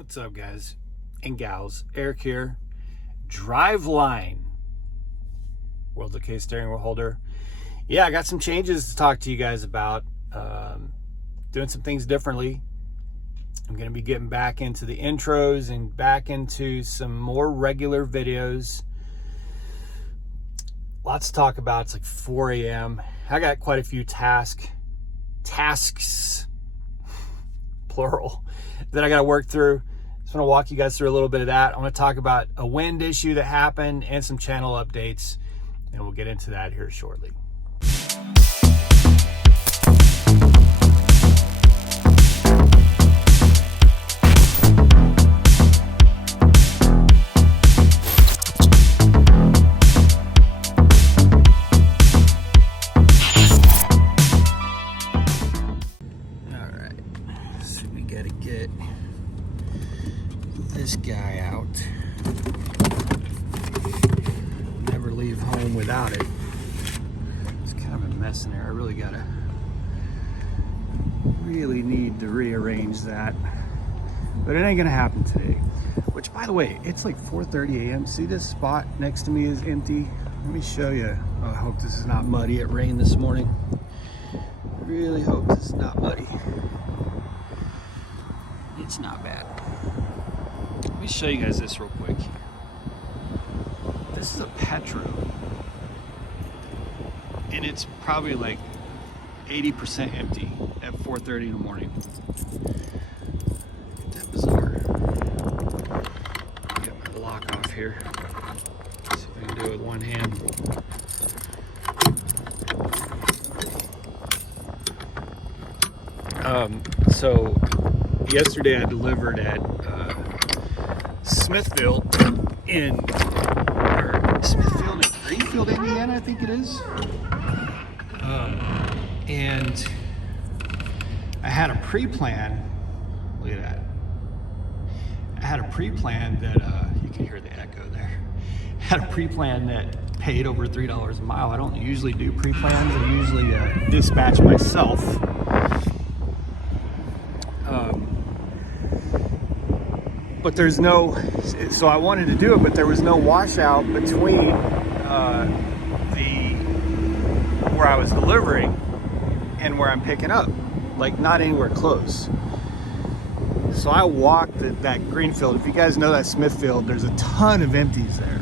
What's up, guys and gals? Eric here. Driveline, World of K steering wheel holder. Yeah, I got some changes to talk to you guys about. Doing some things differently. I'm going to be getting back into the intros and back into some more regular videos. Lots to talk about. It's like 4 a.m. I got quite a few tasks, plural, that I got to work through. Just want to walk you guys through a little bit of that. I want to talk about a wind issue that happened and some channel updates, and we'll get into that here shortly. This guy out. Never leave home without it. It's kind of a mess in there. I really need to rearrange that, but it ain't gonna happen today. Which, by the way, it's like 4:30 a.m. See, this spot next to me is empty. Let me show you. I hope this is not muddy. It rained this morning. I really hope this is not muddy. It's not bad. Let me show you guys this real quick. This is a Petro, and it's probably like 80% empty at 4:30 in the morning. Isn't that bizarre? Get my lock off here. See if I can do it with one hand. So yesterday I delivered at Smithfield in Greenfield, Indiana, I think it is. And I had a pre-plan. Look at that. I had a pre-plan that you can hear the echo there. I had a pre-plan that paid over $3 a mile. I don't usually do pre-plans. I usually dispatch myself. But there's no, so I wanted to do it, but there was no washout between where I was delivering and where I'm picking up, like not anywhere close. So I walked that Greenfield. If you guys know that Smithfield, there's a ton of empties there.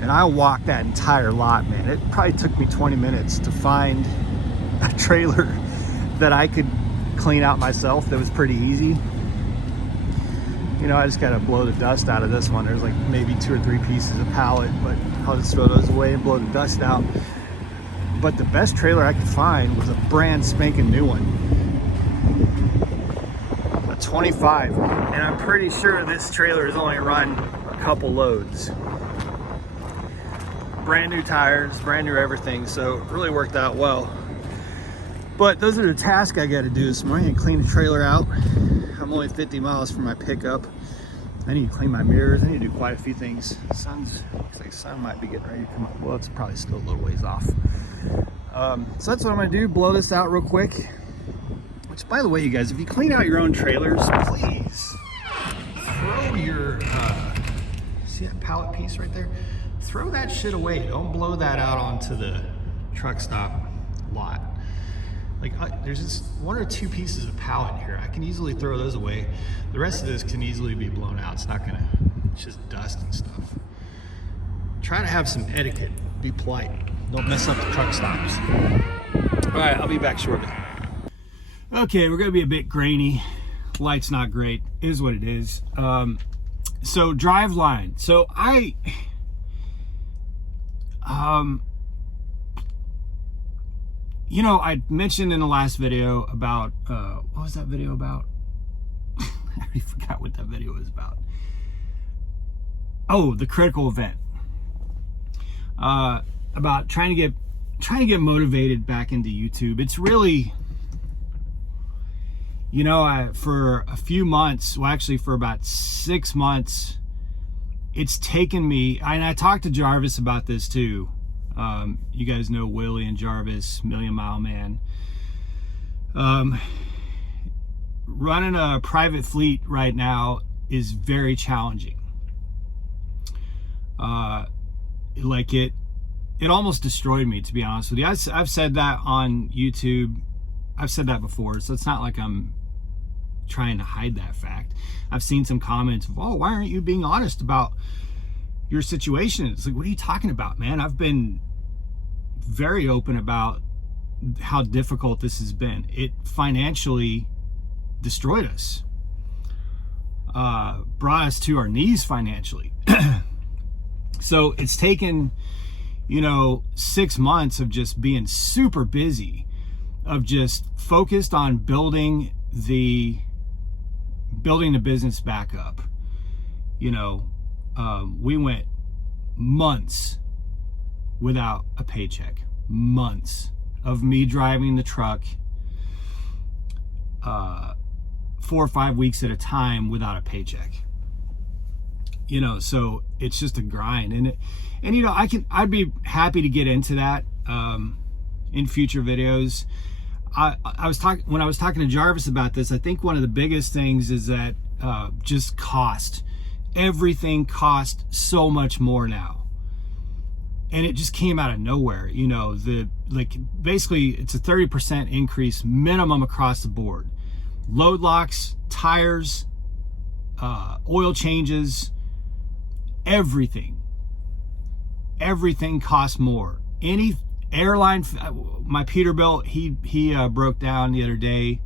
And I walked that entire lot, man. It probably took me 20 minutes to find a trailer that I could clean out myself that was pretty easy. You know, I just gotta blow the dust out of this one. There's like maybe 2 or 3 pieces of pallet, but I'll just throw those away and blow the dust out. But the best trailer I could find was a brand spanking new one. A 25. And I'm pretty sure this trailer has only run a couple loads. Brand new tires, brand new everything, so it really worked out well. But those are the tasks I gotta do this morning. Clean the trailer out. I'm only 50 miles from my pickup. I need to clean my mirrors. I need to do quite a few things. Looks like the sun might be getting ready to come up. Well, it's probably still a little ways off. So that's what I'm gonna do, blow this out real quick. Which, by the way, you guys, if you clean out your own trailers, please throw your, see that pallet piece right there? Throw that shit away. Don't blow that out onto the truck stop lot. Like, there's just 1 or 2 pieces of pallet here. I can easily throw those away. The rest of this can easily be blown out. It's not gonna, it's just dust and stuff. Try to have some etiquette. Be polite. Don't mess up the truck stops. All right, I'll be back shortly. Okay, we're gonna be a bit grainy. Light's not great. It is what it is. So Driveline. So I you know, I mentioned in the last video about, what was that video about? I already forgot what that video was about. Oh, the critical event. About trying to get motivated back into YouTube. It's really, you know, for a few months, well, actually for about 6 months, it's taken me, and I talked to Jarvis about this too. You guys know Willie and Jarvis, Million Mile Man. running a private fleet right now is very challenging. Like it almost destroyed me, to be honest with you. I've said that on YouTube. I've said that before, so it's not like I'm trying to hide that fact. I've seen some comments of, oh, why aren't you being honest about your situation? It's like, what are you talking about, man? I've been very open about how difficult this has been. It financially destroyed us, brought us to our knees financially. So it's taken, 6 months of just being super busy, of just focused on building the business back up. We went months without a paycheck, months of me driving the truck 4 or 5 weeks at a time without a paycheck. So it's just a grind, and I'd be happy to get into that in future videos. When I was talking to Jarvis about this, I think one of the biggest things is that just cost. Everything costs so much more now, and it just came out of nowhere. Basically it's a 30% increase minimum across the board. Load locks, tires, oil changes, everything costs more. Any airline, my Peterbilt, he broke down the other day,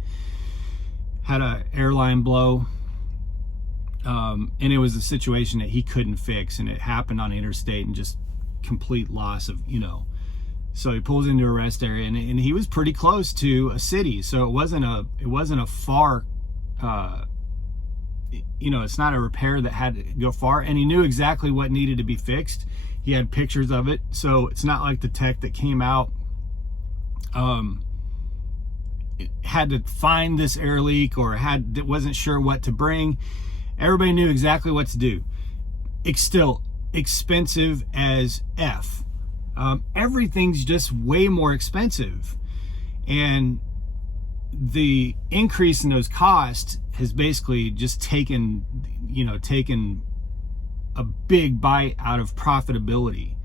had a airline blow, and it was a situation that he couldn't fix, and it happened on the interstate, and just complete loss of, so he pulls into a rest area, and he was pretty close to a city, so it wasn't a far, it's not a repair that had to go far, and he knew exactly what needed to be fixed. He had pictures of it, so it's not like the tech that came out had to find this air leak or wasn't sure what to bring. Everybody knew exactly what to do. It's still expensive as F. Everything's just way more expensive, and the increase in those costs has basically just taken a big bite out of profitability.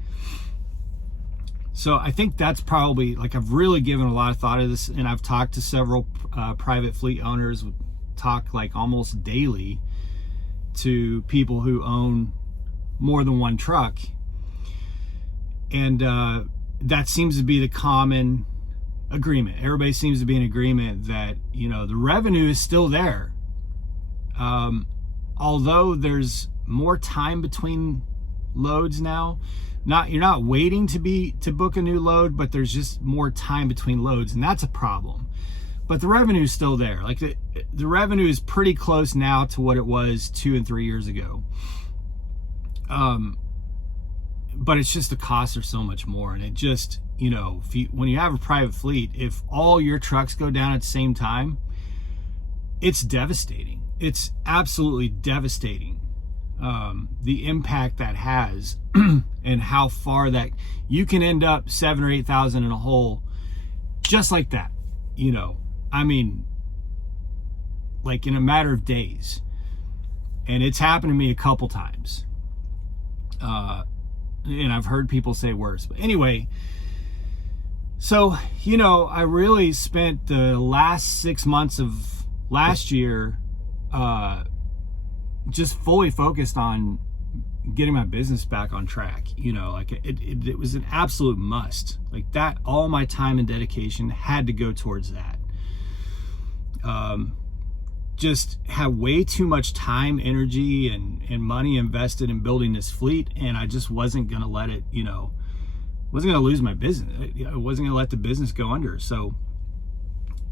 So I think that's probably, I've really given a lot of thought to this, and I've talked to several private fleet owners, talk almost daily to people who own more than one truck, and that seems to be the common agreement. Everybody seems to be in agreement that the revenue is still there, although there's more time between loads now. You're not waiting to book a new load, but there's just more time between loads, and that's a problem. But the revenue is still there. The revenue is pretty close now to what it was 2 and 3 years ago. But it's just the costs are so much more, and it just, when you have a private fleet, if all your trucks go down at the same time, it's devastating. It's absolutely devastating. The impact that has and how far that you can end up 7,000 or 8,000 in a hole just like that, in a matter of days. And it's happened to me a couple times, and I've heard people say worse, but anyway. So I really spent the last 6 months of last year just fully focused on getting my business back on track. It was an absolute must. That, all my time and dedication had to go towards that. Just had way too much time, energy, and money invested in building this fleet, and I just wasn't gonna let it, wasn't gonna lose my business. I wasn't gonna let the business go under. So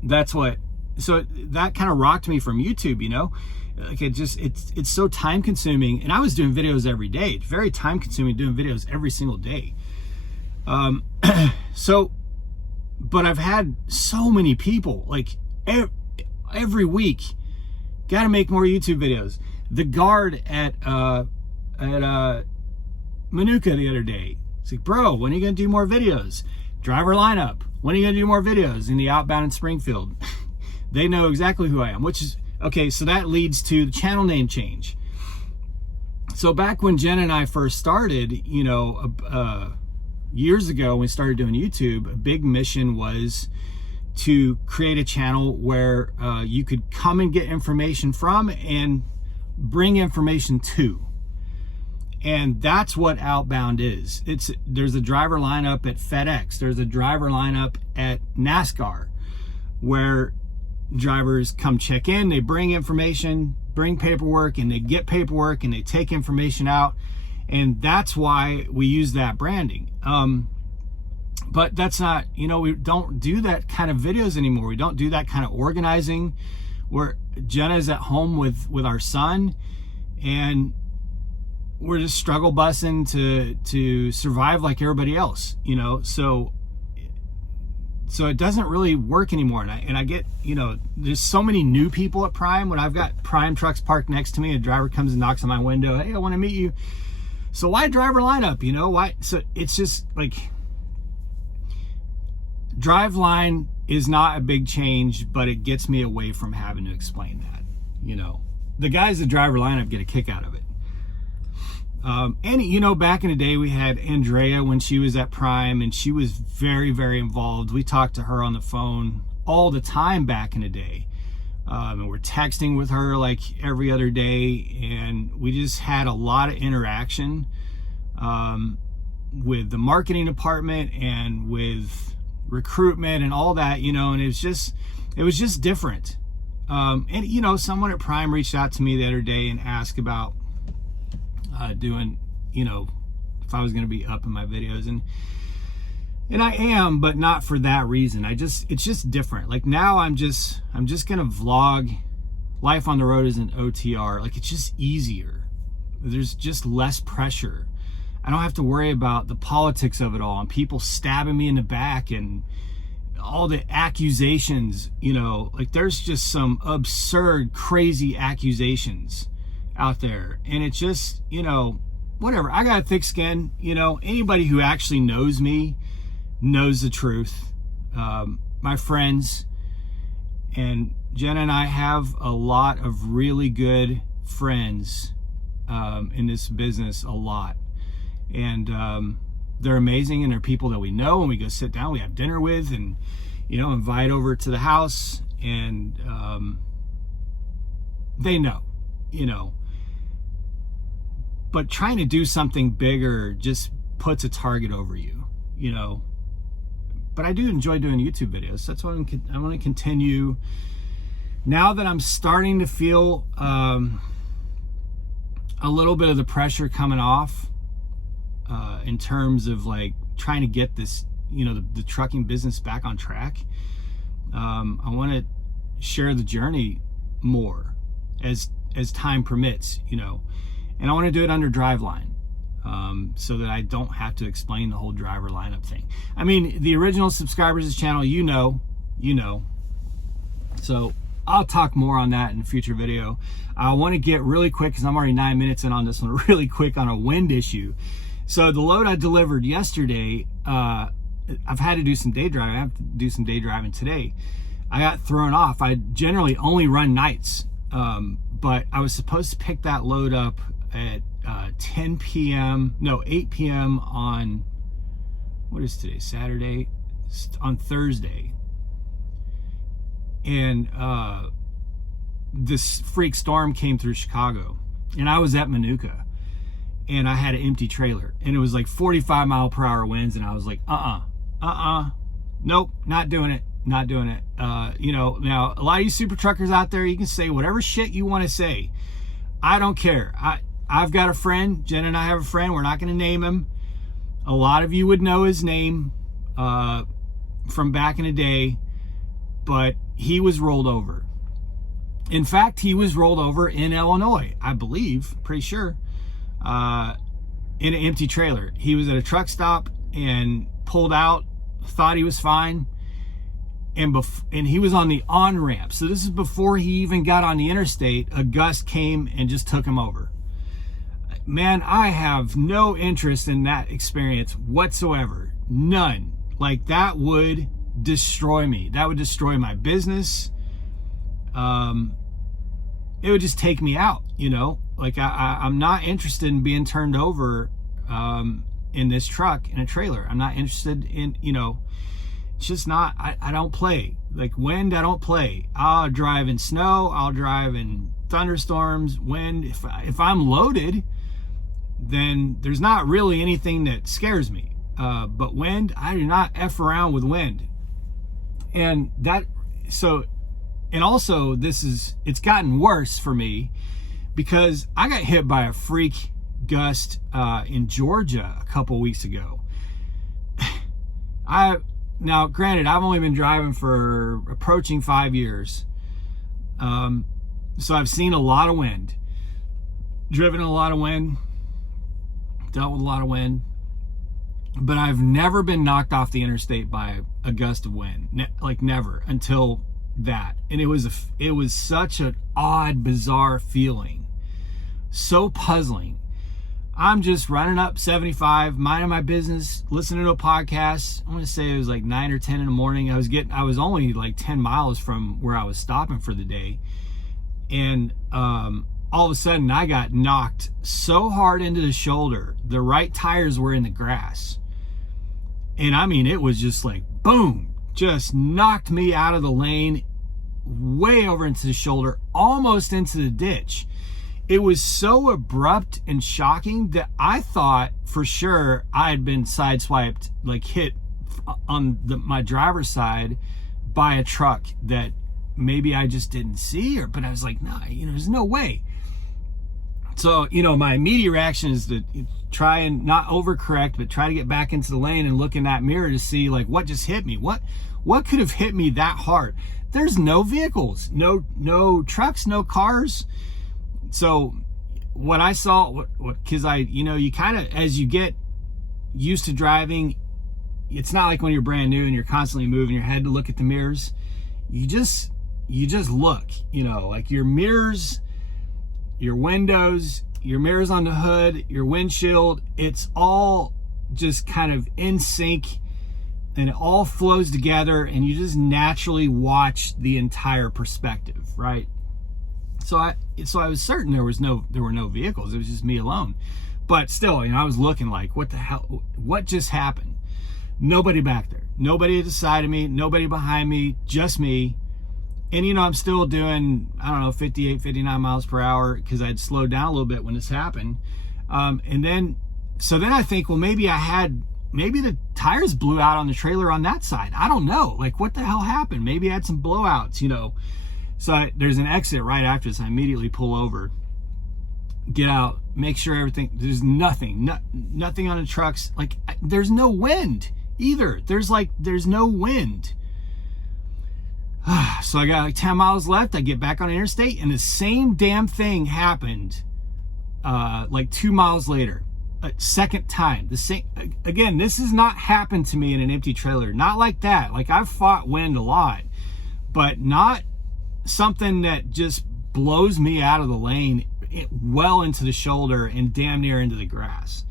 that kind of rocked me from YouTube. It's so time consuming, and I was doing videos every day. It's very time consuming doing videos every single day. But I've had so many people every week, got to make more YouTube videos. The guard at Manuka the other day, it's like, bro, when are you gonna do more videos? Driver lineup, when are you gonna do more videos in the outbound in Springfield? They know exactly who I am, which is Okay, so that leads to the channel name change. So back when Jen and I first started, you know, years ago when we started doing YouTube, a big mission was to create a channel where you could come and get information from and bring information to. And that's what Outbound is. There's a driver lineup at FedEx. There's a driver lineup at NASCAR where drivers come check in, they bring information, bring paperwork, and they get paperwork and they take information out. And that's why we use that branding. But that's not, you know, we don't do that kind of videos anymore. We don't do that kind of organizing where Jenna's at home with our son and we're just struggle busing to survive like everybody else, you know. So it doesn't really work anymore. And I get, you know, there's so many new people at Prime. When I've got Prime trucks parked next to me, a driver comes and knocks on my window, hey, I want to meet you. So why driver lineup, you know? Why? So it's just like, Driveline is not a big change, but it gets me away from having to explain that, you know. The guys that driver lineup get a kick out of it. And you know, back in the day we had Andrea when she was at Prime, and she was very, very involved. We talked to her on the phone all the time back in the day. And we're texting with her like every other day, and we just had a lot of interaction with the marketing department and with recruitment and all that, you know. And it was just different. And you know, someone at Prime reached out to me the other day and asked about doing, you know, if I was going to be up in my videos, and I am, but not for that reason. It's just different. Like now I'm just going to vlog life on the road as an OTR. Like it's just easier. There's just less pressure. I don't have to worry about the politics of it all and people stabbing me in the back and all the accusations, you know. Like there's just some absurd, crazy accusations out there, and it's just, you know, whatever. I got a thick skin, you know. Anybody who actually knows me knows the truth. My friends and Jen and I have a lot of really good friends in this business, a lot, and they're amazing, and they're people that we know, and we go sit down, we have dinner with, and, you know, invite over to the house, and they know, you know. But trying to do something bigger just puts a target over you, you know. But I do enjoy doing YouTube videos. That's what I want to continue. Now that I'm starting to feel a little bit of the pressure coming off in terms of like trying to get this, you know, the trucking business back on track. I want to share the journey more as time permits, you know. And I want to do it under Driveline, so that I don't have to explain the whole driver lineup thing. I mean, the original subscribers of this channel, you know. So I'll talk more on that in a future video. I want to get really quick, because I'm already 9 minutes in on this one, really quick on a wind issue. So the load I delivered yesterday, I've had to do some day driving. I have to do some day driving today. I got thrown off. I generally only run nights, but I was supposed to pick that load up at 8 p.m. on, what is today, Saturday? On Thursday. And this freak storm came through Chicago, and I was at Manuka, and I had an empty trailer, and it was like 45-mile-per-hour winds, and I was like, nope, not doing it. You know, now a lot of you super truckers out there, you can say whatever shit you want to say. I don't care. I've got a friend, Jen and I have a friend, we're not going to name him. A lot of you would know his name from back in the day, but he was rolled over. In fact, he was rolled over in Illinois, I believe, pretty sure, in an empty trailer. He was at a truck stop and pulled out, thought he was fine, and he was on the on-ramp. So this is before he even got on the interstate. A gust came and just took him over. Man, I have no interest in that experience whatsoever. None. Like, that would destroy me. That would destroy my business. it would just take me out, you know? Like I'm not interested in being turned over in this truck in a trailer. I'm not interested in, you know, it's just not, I don't play. Like wind, I don't play. I'll drive in snow, I'll drive in thunderstorms, wind. If I'm loaded, then there's not really anything that scares me. But wind, I do not F around with wind. And also it's gotten worse for me because I got hit by a freak gust in Georgia a couple weeks ago. Now, granted, I've only been driving for approaching 5 years. So I've seen a lot of wind, driven a lot of wind, dealt with a lot of wind, but I've never been knocked off the interstate by a gust of wind, like never until that. And it was such an odd, bizarre feeling, so puzzling. I'm just running up 75, minding my business, listening to a podcast. I'm gonna say it was like 9 or 10 in the morning. I was only like 10 miles from where I was stopping for the day. And all of a sudden I got knocked so hard into the shoulder, the right tires were in the grass. And I mean, it was just like, boom, just knocked me out of the lane, way over into the shoulder, almost into the ditch. It was so abrupt and shocking that I thought for sure I had been sideswiped, like hit on my driver's side by a truck that maybe I just didn't see, but I was like, nah, you know, there's no way. So, you know, my immediate reaction is to try and not overcorrect, but try to get back into the lane and look in that mirror to see like what just hit me. What could have hit me that hard? There's no vehicles, no trucks, no cars. So what I saw, because you kind of, as you get used to driving, it's not like when you're brand new and you're constantly moving your head to look at the mirrors. You just look, you know, like your mirrors, your windows, your mirrors on the hood, your windshield, it's all just kind of in sync and it all flows together and you just naturally watch the entire perspective, right? So I was certain there were no vehicles. It was just me alone. But still, you know, I was looking like, what the hell? What just happened? Nobody back there. Nobody at the side of me. Nobody behind me. Just me. And, you know, I'm still doing, I don't know, 58, 59 miles per hour because I'd slowed down a little bit when this happened. And then I think, well, maybe the tires blew out on the trailer on that side. I don't know. Like, what the hell happened? Maybe I had some blowouts, you know. So there's an exit right after this. I immediately pull over, get out, make sure everything, there's nothing on the trucks. Like there's no wind either. There's no wind. So I got like 10 miles left. I get back on the interstate and the same damn thing happened like 2 miles later. Second time. The same again, this has not happened to me in an empty trailer. Not like that. Like I've fought wind a lot, but not something that just blows me out of the lane well into the shoulder and damn near into the grass.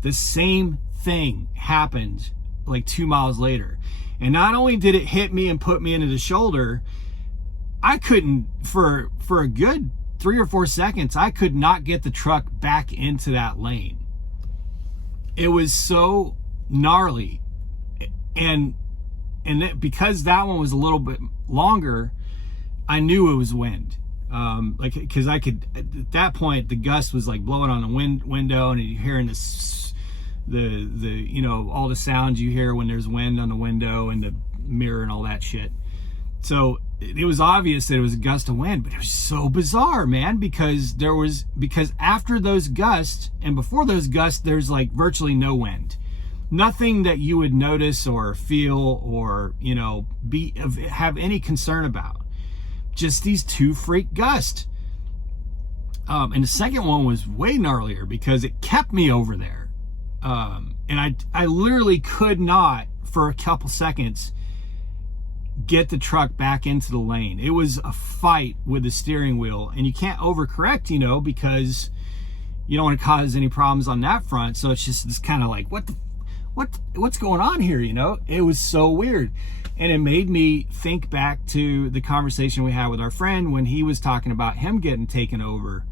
The same thing happened like 2 miles later. And not only did it hit me and put me into the shoulder, I couldn't, for a good 3 or 4 seconds, I could not get the truck back into that lane. It was so gnarly. And because that one was a little bit longer, I knew it was wind. Because I could, at that point, the gust was like blowing on the window, and you're hearing this, you know, all the sounds you hear when there's wind on the window and the mirror and all that shit. So it was obvious that it was a gust of wind, but it was so bizarre, man, because after those gusts and before those gusts, there's like virtually no wind. Nothing that you would notice or feel or, you know, have any concern about. Just these two freak gusts. And the second one was way gnarlier because it kept me over there. And I literally could not, for a couple seconds, get the truck back into the lane. It was a fight with the steering wheel, and you can't overcorrect, you know, because you don't want to cause any problems on that front. So it's just this kind of like, what's going on here? You know, it was so weird. And it made me think back to the conversation we had with our friend when he was talking about him getting taken over.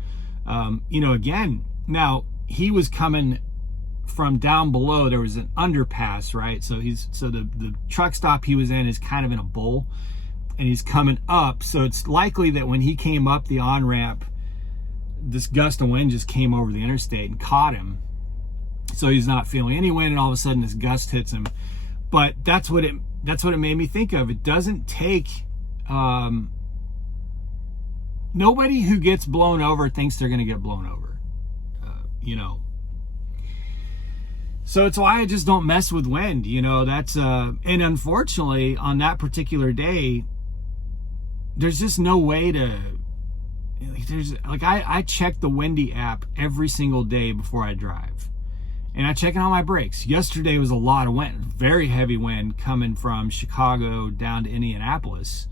You know, again, now he was coming from down below. There was an underpass, right? So the truck stop he was in is kind of in a bowl, and he's coming up. So it's likely that when he came up the on-ramp, this gust of wind just came over the interstate and caught him. So he's not feeling any wind, and all of a sudden this gust hits him. But that's what it made me think of. It doesn't take nobody who gets blown over thinks they're going to get blown over, you know. So it's why I just don't mess with wind, you know. That's and unfortunately on that particular day, there's just no way to. I check the Windy app every single day before I drive. And I check it on my brakes. Yesterday was a lot of wind, very heavy wind coming from Chicago down to Indianapolis.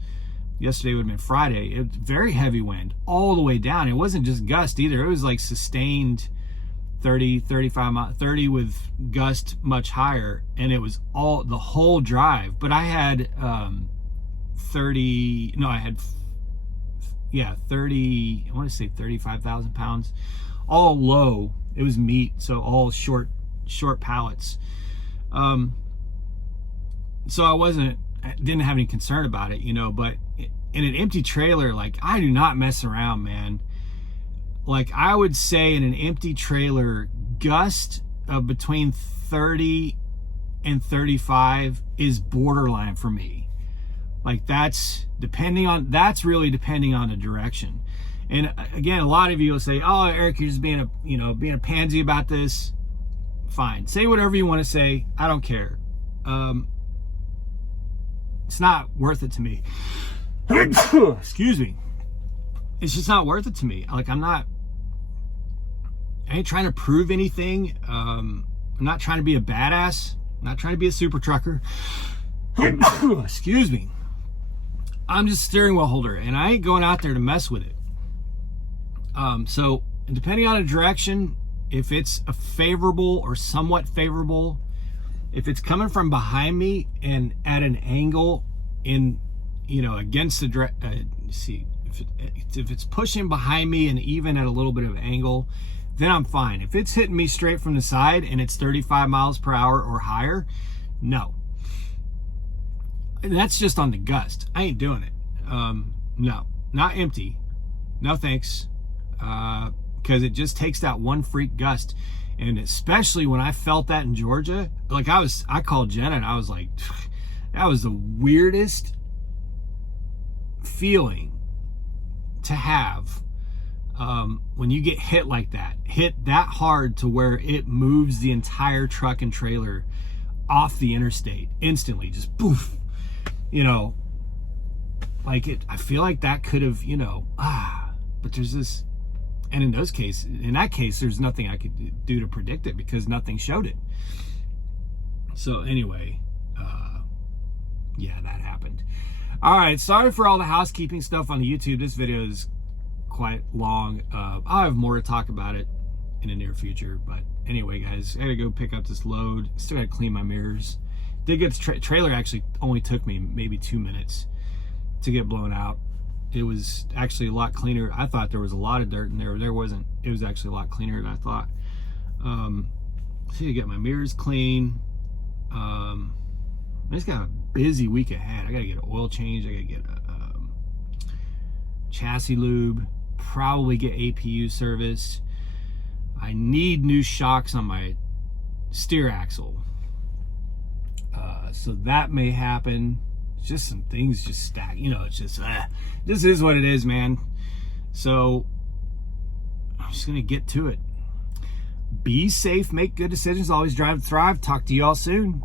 Yesterday would have been Friday. It was very heavy wind all the way down. It wasn't just gust either. It was like sustained 30, 35 miles, 30 with gust much higher. And it was all the whole drive. But I had 30, I want to say 35,000 pounds, all low. It was meat, so all short pallets. So I didn't have any concern about it, you know. But in an empty trailer, like, I do not mess around, man. Like, I would say in an empty trailer, gust of between 30 and 35 is borderline for me. Like, that's really depending on the direction. And again, a lot of you will say, "Oh, Eric, you're just being a pansy about this." Fine, say whatever you want to say. I don't care. It's not worth it to me. Excuse me. It's just not worth it to me. Like, I ain't trying to prove anything. I'm not trying to be a badass. I'm not trying to be a super trucker. Excuse me. I'm just a steering wheel holder, and I ain't going out there to mess with it. So depending on the direction, if it's a favorable or somewhat favorable, if it's coming from behind me and at an angle against the if it's pushing behind me and even at a little bit of angle, then I'm fine. If it's hitting me straight from the side and it's 35 miles per hour or higher, no. That's just on the gust. I ain't doing it. No, not empty. No thanks. Because it just takes that one freak gust. And especially when I felt that in Georgia, like I called Jenna and I was like, that was the weirdest feeling to have when you get hit like that, hit that hard to where it moves the entire truck and trailer off the interstate instantly, just poof, you know, like it. I feel like that could have, but there's this. And in that case, there's nothing I could do to predict it because nothing showed it. So anyway, yeah, that happened. All right, sorry for all the housekeeping stuff on the YouTube. This video is quite long. I'll have more to talk about it in the near future. But anyway, guys, I gotta go pick up this load. Still gotta clean my mirrors. Did get the trailer actually only took me maybe 2 minutes to get blown out. It was actually a lot cleaner. I thought there was a lot of dirt in there. There wasn't. It was actually a lot cleaner than I thought. So you get my mirrors clean. I just got a busy week ahead. I gotta get an oil change. I gotta get a chassis lube. Probably get APU service. I need new shocks on my steer axle. So that may happen. Just some things just stack, it's just this is what it is, man. So I'm just gonna get to it. Be safe, make good decisions, always drive to thrive. Talk to you all soon.